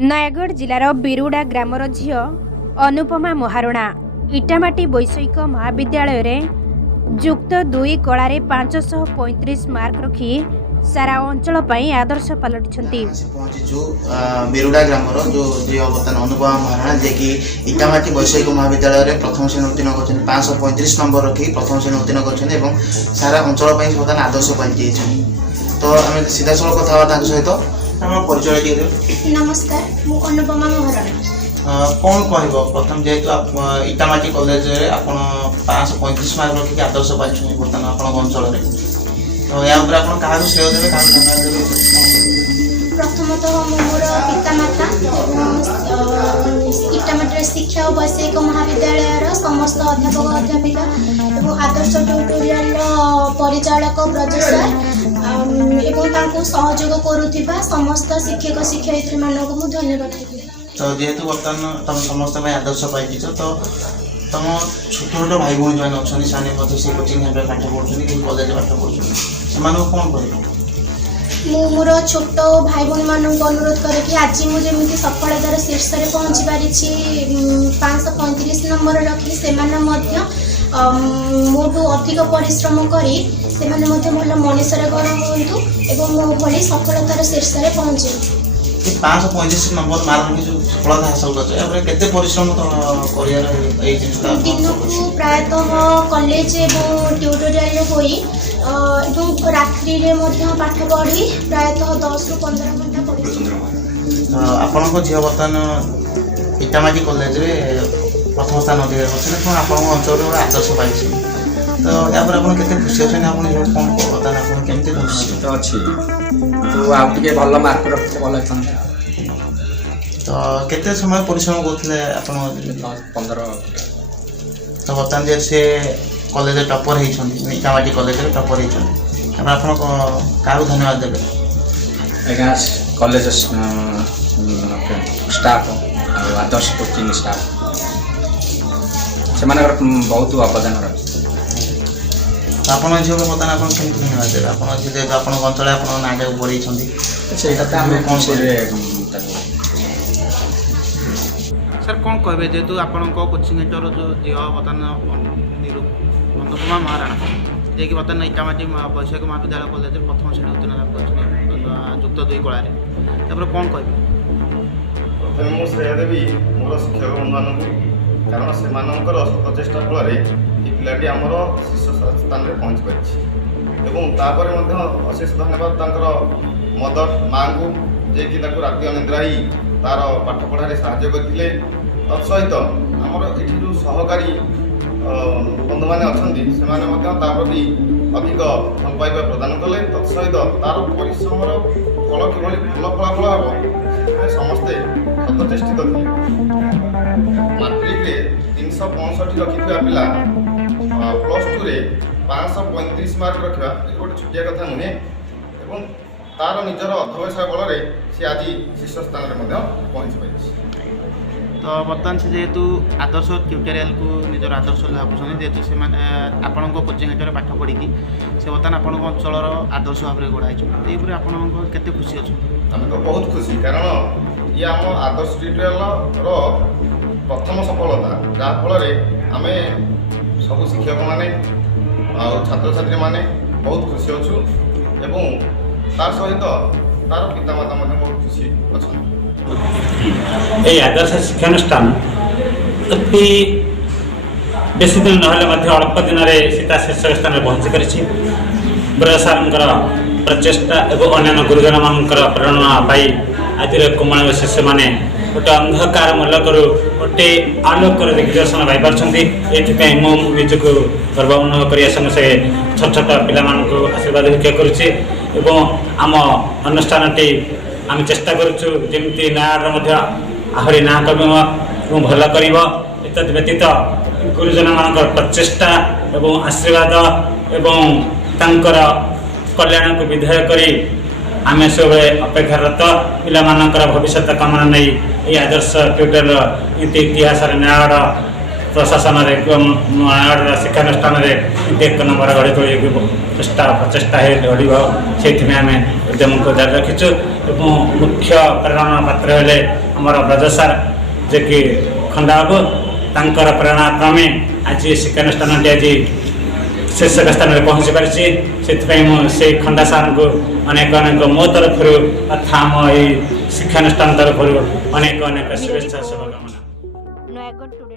Nayagarh जिलार बिरुड़ा grammar झील अनुपमा महारणा इटामाटी वैषयिक महाविद्यालय रे जुक्त 2 कलारे 535 मार्क रखी सारा अंचल आदर्श पलटि बिरुड़ा ग्रामर जो बर्तमान अनुपमा महारणा जे कि इटामाटी वैषयिक महाविद्यालय रे प्रथम श्रेणी उत्तीर्ण कर 535 नंबर रखी प्रथम श्रेणी उत्तीर्ण कर सारा अंचल बर्तमान आदर्श पलटि। तो आम सीधा सड़क कथा सहित परिचय। नमस्कार, मु अनुपमा महारणा। कौन कह प्रथम जेहेतु इटामाटी कॉलेज रे आपण 535 मार्क रखिक आदर्श पाइछन बर्तमान आपण अंचल रे, तो या ऊपर आपण काहा श्रेय देबे काहा धन्यवाद देबे? प्रथमतः मोर पितामाता इटामाटी शिक्षा और वैषयिक महाविद्यालय समस्त अध्यापक अध्यापिका और आदर्श ट्यूटोरियल परिचालक ब्रज सर एवं सहयोग करुवा समस्त शिक्षक शिक्षयित्री मानक धन्यवाद देवी। तो जेहेतु बर्तमान तुम समस्त आदर्श पाई तो तुम छोट छोट भाई भाई जो अच्छा से कोचिंग पाठ पढ़ुं कि कॉलेज पाठ पढ़ुं से कौन कह मोर छोट भाई भाई मान अनुरोध करे कि आज मुझे सफलतार शीर्ष में पहुँची पारी 535 नंबर रखी से मोटू अधिक परिश्रम करी से भल मनीषर गौरव हूँ एवं मो भली सफलतार शीर्ष में पहुँचे। 535 नंबर मार्क जो सफलता हासिल करते परिश्रम दिनकू प्रायतः कॉलेज एवं ट्यूटोरियल होई रात्रि पाठ पढ़ी प्रायतः 10 ରୁ 15 घंटा पढ़ी। आपन झील बर्तमान इटामाटी कॉलेज रे प्रथम स्थान अधिकार करते आप अंचल आदर्श पाई, तो या पर आप केते खुशी अच्छे आप कौन बर्तमान आप केमती खुशी तो अच्छी तो आप भल मार्क रखते भल था। तो केते समय परिश्रम करते आप 15। तो बर्तमान जे से कॉलेज टॉपर होती इटामाटी कॉलेज टॉपर होती आप क्या धन्यवाद देवे? आज्ञा कॉलेज स्टाफ आदर्श कोचिंग स्टाफ से बहुत अवदान रही। आप झील को बर्तमान आप धन्यवाद देवे? आप जेहेतु आप अंचल आप ना बढ़े कौन सर कौन कहे जेहेतु आपण कोचिंग सेंटर जो झील बर्तमान अनुपमा महाराणा जे कि बर्तमान इटामाटी वैषयिक महाविद्यालय कॉलेज प्रथम श्रेणी उत्तीर्ण लाभ कर जुक्त 2 कलार कौन कह? प्रथम मुझे श्रेय देवी मोर शिक्षक बंधु कारण से सत चेष्टा फल पिलाटी आमर शीर्ष स्थान में पहुँची पारी अशेष धन्यवाद मदर माँ को जे कि राति अनिद्रा ही तार पाठ पढ़ार साहय करते तत्सहित आमर ये जो सहकारी बंधु मैंने अच्छा प्रति अधिक भल पाइबा प्रदान कले तत्सहित तार परिश्रम फल कि भल फलाफल हम समस्ते सतचेष्टित थे। माट्रिक 365 रखी पिला +2 रे 535 मार्क रखा गोटे छुटिया कथा नुहे और तार निजर अध्यवसाय बल सी आज शीर्ष स्थान में पहुँची पाई। तो बर्तमान से जेहेतु आदर्श ट्यूटोरियल को निजर आदर्श भावुं जेहेतु से आपण कोचिंग सेंटर पाठ पढ़ी से बर्तमान आपण अंचल आदर्श भाव में गढ़ाई आप खुशी अच्छे? आम तो बहुत खुशी कारण ये आम आदर्श ट्यूटोरियल प्रथम सफलता जहाँफल आम सब शिक्षक माने छात्र छात्री माने बहुत खुशी अच्छु एवं तार सहित तार पितामाता बहुत खुशी अच्छा। ये आदर्श शिक्षानुष्ठान अति बेसी दिन ना अल्प दिन में सीता शीर्ष स्थान में पहुँची कर ब्रज सार प्रचेषा और अन्य गुरुजन मान प्रेरणा पाई आज कोमल शिष्य मैंने गोटे अंधकार मूलक गोटे आलोकर दिग्दर्शन पाई निजक गर्व अनुभव करने संगे छोट छोट पिला आशीर्वाद भिक्षा करुचे आम अनुष्ठान आम चेष्टा करमती नयागढ़ आहरी ना कम भल कर व्यतीत गुरुजन मान प्रचेषा एवं आशीर्वाद एवं तांकर कल्याण को विधेय करी आम सब अपेक्षारत पिला भविष्य कामना नहीं ये आदर्श ट्यूटोरियल इतिहास नयागढ़ ପ୍ରଶାସନରେ ନୟାଗଡ଼ ଶିକ୍ଷାନୁଷ୍ଠାନରେ ଏକ ନମ୍ବର ଗଢ଼ି ତୋଳିବାକୁ ପ୍ରଚେଷ୍ଟା ହେଇ ଗଢ଼ିବ ସେଇଥିପାଇଁ ଆମେ ଉଦ୍ୟମକୁ ଜାରି ରଖିଛୁ ଏବଂ ମୁଖ୍ୟ ପ୍ରେରଣା ପାତ୍ର ହେଲେ ଆମର ବ୍ରଜ ସାର୍ ଯେ କି ଖଣ୍ଡା ବାବୁ ତାଙ୍କର ପ୍ରେରଣା କ୍ରମେ ଆଜି ଶିକ୍ଷାନୁଷ୍ଠାନଟି ଆଜି ଶୀର୍ଷକ ସ୍ଥାନରେ ପହଞ୍ଚି ପାରିଛି ସେଥିପାଇଁ ମୁଁ ସେଇ ଖଣ୍ଡା ସାର୍ଙ୍କୁ ଅନେକ ଅନେକ ମୋ ତରଫରୁ ତଥା ଆମ ଏଇ ଶିକ୍ଷାନୁଷ୍ଠାନ ତରଫରୁ ଅନେକ ଅନେକ ଶୁଭେଚ୍ଛା ଶୁଭକାମନା। ନୟାଗଡ଼